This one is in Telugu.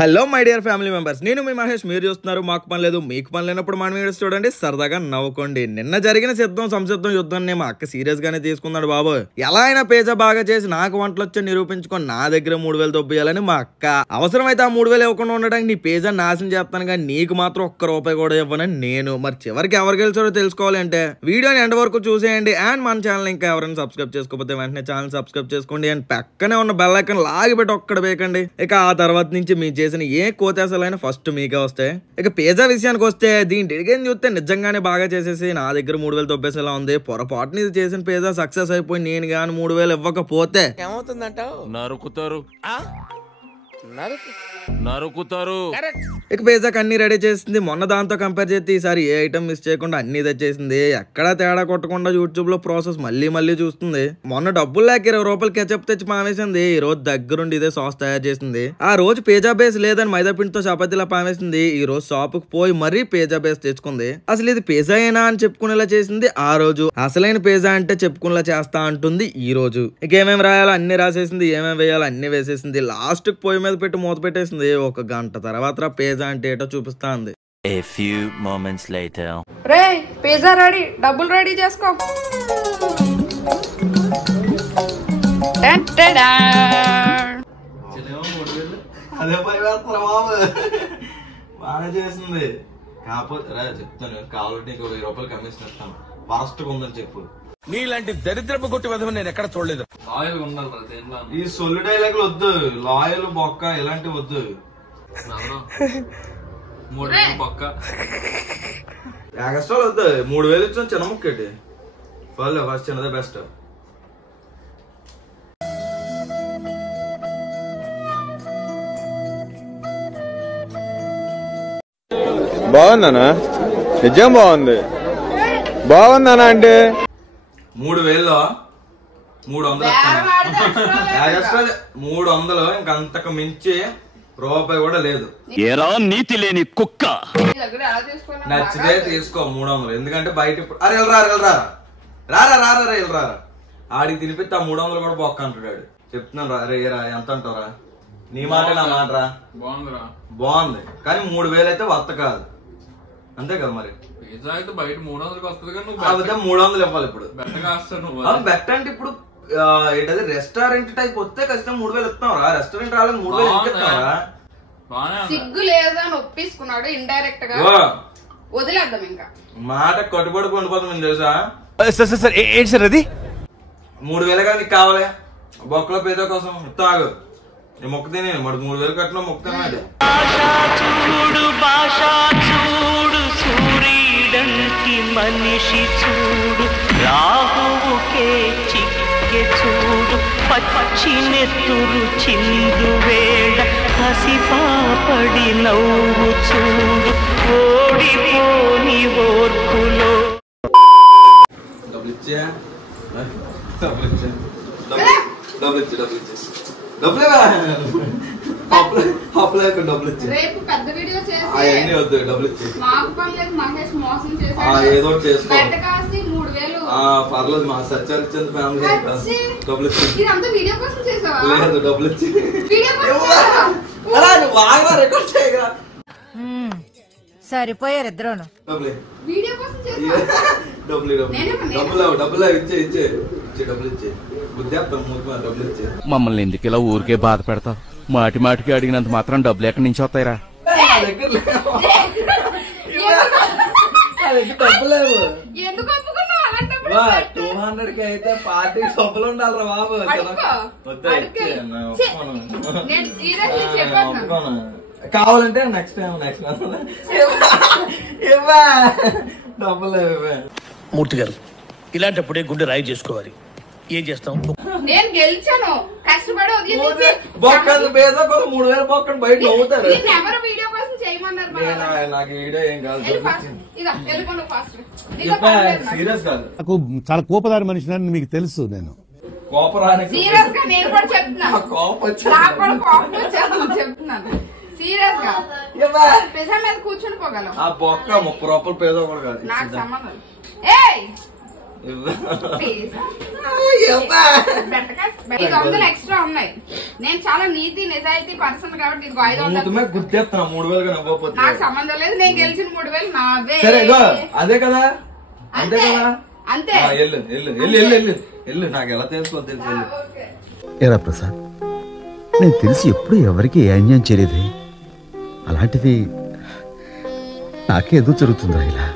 Hello my dear family members, నేను మీ మహేష్. మీరు చూస్తున్నారు మాకు పని లేదు మీకు పని లేనప్పుడు మన వీడియోస్ చూడండి, సరదాగా నవ్వుకోండి. నిన్న జరిగిన సంసిద్ధం యుద్ధాన్ని మా అక్క సీరియస్ గానే తీసుకున్నాడు బాబు. ఎలా అయినా పిజ్జా బాగా చేసి నాకు వంటలు వచ్చి నిరూపించుకొని నా దగ్గర 3000 దొబ్బేయాలని మా అక్క. అవసరమైతే ఆ 3000 ఇవ్వకుండా ఉండడానికి నీ పిజ్జా నాశనం చేస్తాను కానీ నీకు మాత్రం ఒక్క రూపాయి కూడా ఇవ్వనని నేను. మరి చివరికి ఎవరు గెలిచారో తెలుసుకోవాలి అంటే వీడియోని ఎండ్ వరకు చూసేయండి. అండ్ మన ఛానల్ ఇంకా ఎవరైనా సబ్స్క్రైబ్ చేసుకోకపోతే వెంటనే ఛానల్ సబ్స్క్రైబ్ చేసుకోండి. అండ్ పక్కనే ఉన్న బెల్ ఐకాన్ లాగిపెట్టి ఒక్కడ వేయకండి. ఇక ఆ తర్వాత నుంచి మీ చేసిన ఏ కోతేసాలైనా ఫస్ట్ మీకే వస్తాయి. ఇక పిజ్జా విషయానికి వస్తే దీని డెడికేషన్ చూస్తే నిజంగానే బాగా చేసేసి నా దగ్గర 3000 దొబ్బేసేలా ఉంది. పొరపాటుని చేసిన పిజ్జా సక్సెస్ అయిపోయి నేను గాని 3000 ఇవ్వకపోతే ఏమవుతుందంటావు? నరుకుతారు. ఇక పిజ్జాకి అన్ని రెడీ చేసింది. మొన్న దాంతో కంపేర్ చేస్తే ఈసారి ఏ ఐటమ్ మిస్ చేయకుండా అన్ని తెచ్చేసింది. ఎక్కడా తేడా కొట్టకుండా యూట్యూబ్ లో ప్రాసెస్ మళ్ళీ చూస్తుంది. మొన్న డబ్బులు లేక 20 రూపాయలు కెచప్ తెచ్చి పామేసింది. ఈ రోజు దగ్గరుండి ఇదే సాస్ తయారు చేసింది. ఆ రోజు పిజ్జా బేస్ లేదని మైదా పిండితో చపాతీలా పామేసింది. ఈ రోజు షాప్ కు పోయి మరీ పిజ్జా బేస్ తెచ్చుకుంది. అసలు ఇది పిజ్జా అయినా అని చెప్పుకునేలా చేసింది ఆ రోజు. అసలైన పిజ్జా అంటే చెప్పుకునేలా చేస్తా అంటుంది ఈ రోజు. ఇక ఏమేమి రాయాలో అన్ని రాసేసింది, ఏమేమి వేయాలో అన్ని వేసేసింది. లాస్ట్ కు పొయ్యి మీద పెట్టి మూత పెట్టేసింది. ఒక గంట తర్వాత పిజ్జా అంటే ఏటో చూపిస్తా ఉంది. A few moments later. Ray pizza ready, డబ్బులు రెడీ చేసుకో. అదే పని వేస్తారా బాబు, బాగా చేసింది. కాకపోతే చెప్తాను, కావాలంటే నీకు 1000 రూపాయలు కమిషన్ ఇస్తాను. ఫాస్ట్ గా ఉందని చెప్పు. నీలాంటి దరిద్రపు కొట్టి విధం నేను ఎక్కడ చూడలేదు. లాయల్ ఉండాలి. ఈ సొల్లు డైలాగులు వద్దు, లాయల్ బొక్క ఇలాంటివి వద్దు. 3000 పక్క ఎక్స్ట్రాలు వద్దు. 3000 ఇచ్చిన చిన్న ముక్కటి ఫస్ట్ చిన్నదే బెస్ట్. బాగుందనా? నిజం బాగుంది. బాగుందనా అంటే 3000లో 300 300 ఇంకంతకు మించి రూపాయి కూడా లేదు. ఏరా నీతి లేని కుక్క. నచ్చితే తీసుకో 300. ఎందుకంటే బయట ఇప్పుడు అరే వెళ్ళరా రారా ఆడికి తినిపిస్తే ఆ 300 కూడా బొక్క అంటాడు. చెప్తున్నాను రా, రే రా, ఎంత అంటారా? నీ మాట నా మాట రా. బాగుంది కానీ 3000 అయితే వర్త కాదు, అంతే కదా మరి. పిజ్జా అయితే బయట 300 వస్తుంది కానీ కాకపోతే 300 ఇవ్వాలి ఇప్పుడు. బెట్ట అంటే ఇప్పుడు ఏంటది రెస్టారెంట్ టైప్ వస్తే ఖచ్చితంగా 3000 ఇస్తావరా? రెస్టారెంట్ రాలేదు 3000 ఇస్తావరా? సిగ్గు లేదా అని ఒప్పేసుకున్నాడు ఇండైరెక్ట్ గా. వదిలేద్దాం ఇంకా. మాట కట్టుబడి కొండిపోతుంది తెలుసా? సార్ ఏంటి సార్ అది? 3000 కానీ నీకు కావాలి బొక్కలో పేద కోసం తాగు. నేను మొక్క తినే మరి 3000 కట్టినా మొక్క తిన్నాడు. మనిషి చూడు రాహువుకే చిక్కె చూడు పచ్చి నెత్తురు చిందు వేళ కసిపాపడి నవ్వు చూడు ఓడిపోని ఓర్పులో. రేపు పెద్ద వీడియో చేసి మాకు పని లేదు మహేష్ మోసం ఏదో చేసుకో. కాసి 3000 పర్లేదు మా సత్యాలు ఫ్యామిలీ డబ్బులు ఇచ్చి ఇదంతా వీడియో కోసం చేసావా? లేదు డబ్బులు ఇచ్చి వీడియో కోసం బాగా రికార్డ్ చేయగా సరిపోయారు ఇద్దరును. వీడియో కోసం చేసావా? డబ్బులు ఇచ్చే డబ్బులు ఇచ్చే డబ్బులు ఇచ్చే. మమ్మల్ని ఎందుకు ఇలా ఊరికే బాధ పెడతావు? మాటికి అడిగినంత మాత్రం డబ్బులు ఎక్కడి నుంచి వస్తాయిరా? డబ్బులేవు. ఎందుకు ఒప్పుకున్నావు? అలాంటప్పుడు 200 అయితే పార్టీ సబ్బులు ఉండాలరా బాబు. నేను సీరియస్లీ చెప్పాను. కావాలంటే నెక్స్ట్ డబ్బులు మూర్తి గారు ఇలాంటప్పుడే గుండె రాయి చేసుకోవాలి. ఏం చేస్తాం? నేను గెలిచాను కష్టపడి. 3000 బొక్క బయట నవ్వుతారు. ఎవరు వీడియో కోసం చేయమన్నారు? నాకు వీడియో ఏం కాదు. సీరియస్ కాదు, నాకు చాలా కోపదారి మనిషి అని మీకు తెలుసు. నేను కోపరానికి సీరియస్ గా నేను కూడా చెప్తున్నాను. చెప్తున్నాను సీరియస్ గా. పిజ్జా మీద కూర్చొని పోగలం. ఆ బొక్క 30 రూపాయలు పేద కూడా కాదు. నాకు సంబంధం. $500 ఎక్స్ట్రా ఉన్నాయి. నేను చాలా నీతి నిజాయితీ పర్సన్ కాబట్టి ఇది 500 గుర్తేస్తున్నా 3000 నవ్వకపోతే నాకు సంబంధం లేదు. నేను గెలిచిన 3000 నావే. అదే కదా అంతే కదా అంతే. వెళ్ళు నాకు ఎలా తెలుసుకో తెలుసు. ఏరా ప్రసాద్, నేను తెలిసి ఎప్పుడు ఎవరికి ఏ అన్యాయం చేయలేదే, అలాంటిది నాకేదో జరుగుతుందా ఇలా?